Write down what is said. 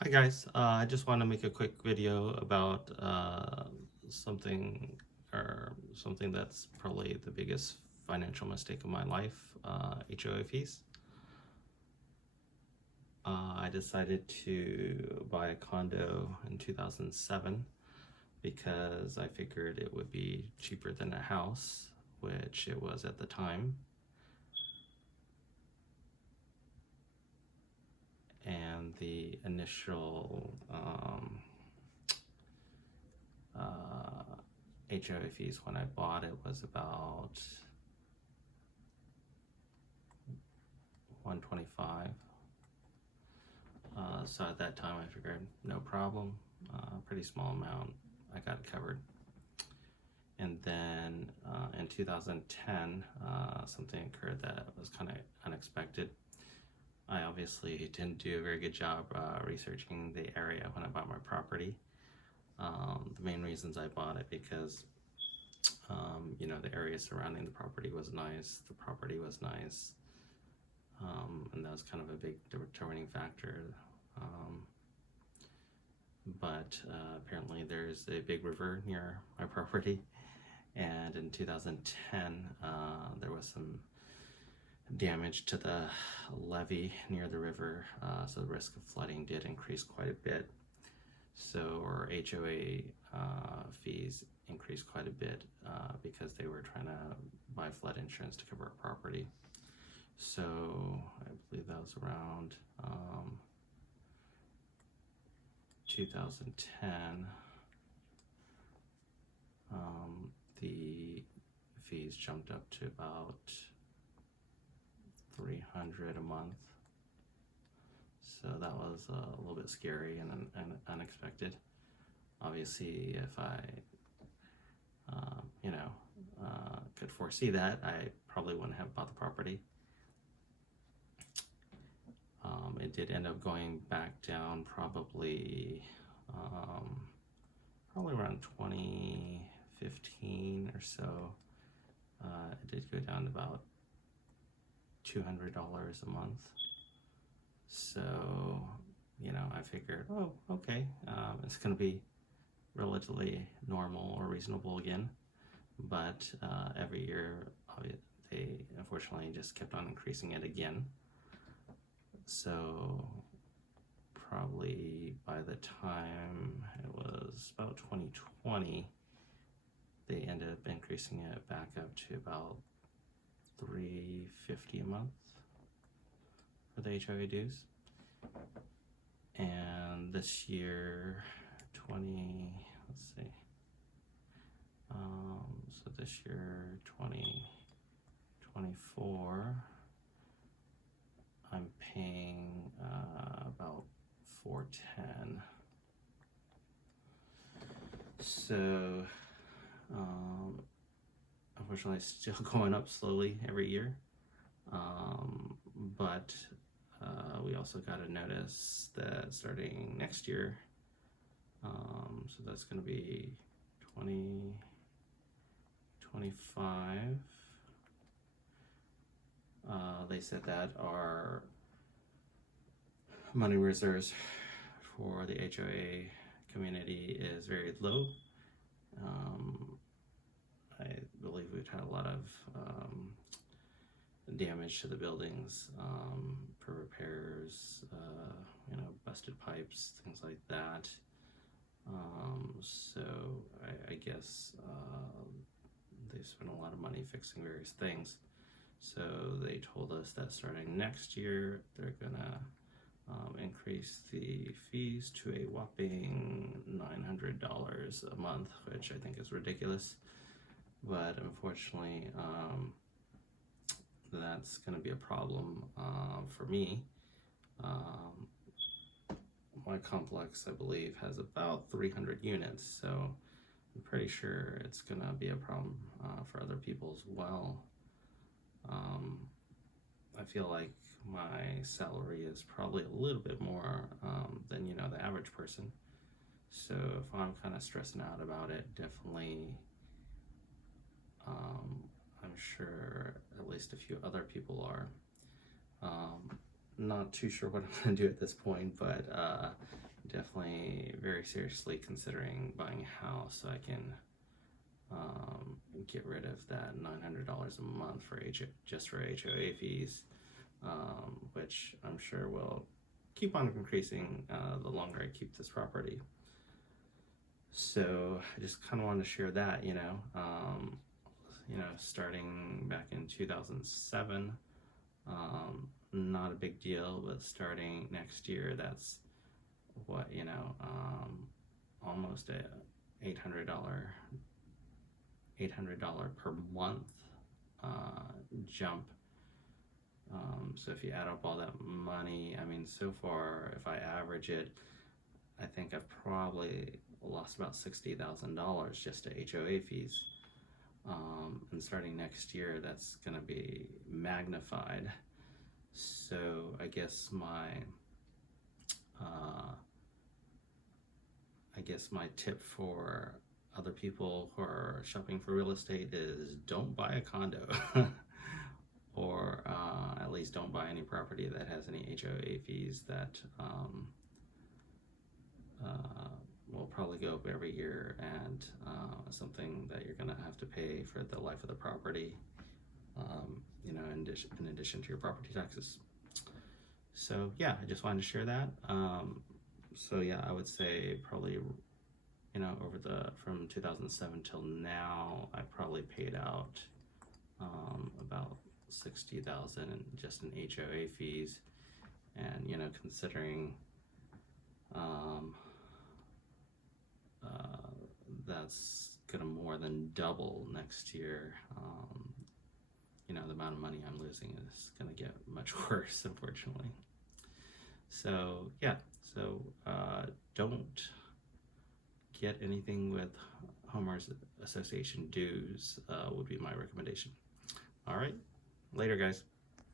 Hi guys, I just want to make a quick video about something something that's probably the biggest financial mistake of my life, HOA fees. I decided to buy a condo in 2007 because I figured it would be cheaper than a house, which it was at the time. And the initial HOA fees when I bought it was about 125. So at that time I figured no problem, pretty small amount, I got it covered. And then in 2010, something occurred that was kind of unexpected. I obviously didn't do a very good job researching the area when I bought my property. The main reasons I bought it because the area surrounding the property was nice, the property was nice, and that was kind of a big determining factor. But apparently there's a big river near my property, and in 2010 there was some damage to the levee near the river, so the risk of flooding did increase quite a bit. So our HOA fees increased quite a bit because they were trying to buy flood insurance to cover our property. So I believe that was around 2010. The fees jumped up to about $300 a month. So that was a little bit scary and unexpected. Obviously, if I, could foresee that, I probably wouldn't have bought the property. It did end up going back down probably around 2015 or so. It did go down to about $200 a month. So, I figured, oh, okay, it's going to be relatively normal or reasonable again. But every year, they unfortunately just kept on increasing it again. So probably by the time it was about 2020, they ended up increasing it back up to about $350 a month for the HOA dues. And this year, so this year, 2024, I'm paying about $410. So, unfortunately, it's still going up slowly every year. But we also got a notice that starting next year, so that's going to be 2025. They said that our money reserves for the HOA community is very low. I believe we've had a lot of damage to the buildings for repairs, busted pipes, things like that. So I guess they spent a lot of money fixing various things. So they told us that starting next year, they're gonna increase the fees to a whopping $900 a month, which I think is ridiculous. But unfortunately, that's going to be a problem for me. My complex, I believe, has about 300 units, so I'm pretty sure it's going to be a problem for other people as well. I feel like my salary is probably a little bit more than the average person. So if I'm kind of stressing out about it, definitely I'm sure at least a few other people are. Not too sure what I'm going to do at this point, but definitely very seriously considering buying a house so I can get rid of that $900 a month for just for HOA fees, which I'm sure will keep on increasing the longer I keep this property. So I just kind of wanted to share that, starting back in 2007, not a big deal, but starting next year, that's what, almost a $800 per month jump. So if you add up all that money, I mean, so far, if I average it, I think I've probably lost about $60,000 just to HOA fees. And starting next year, that's going to be magnified. So I guess my tip for other people who are shopping for real estate is don't buy a condo, or at least don't buy any property that has any HOA fees that will probably go up every year, and something that you're going to have to pay for the life of the property, in addition to your property taxes. So yeah, I just wanted to share that. So yeah, I would say probably, from 2007 till now, I probably paid out about $60,000 just in HOA fees, and considering that's gonna more than double next year, the amount of money I'm losing is gonna get much worse, unfortunately. So yeah, don't get anything with homeowners association dues, would be my recommendation. All right, later guys.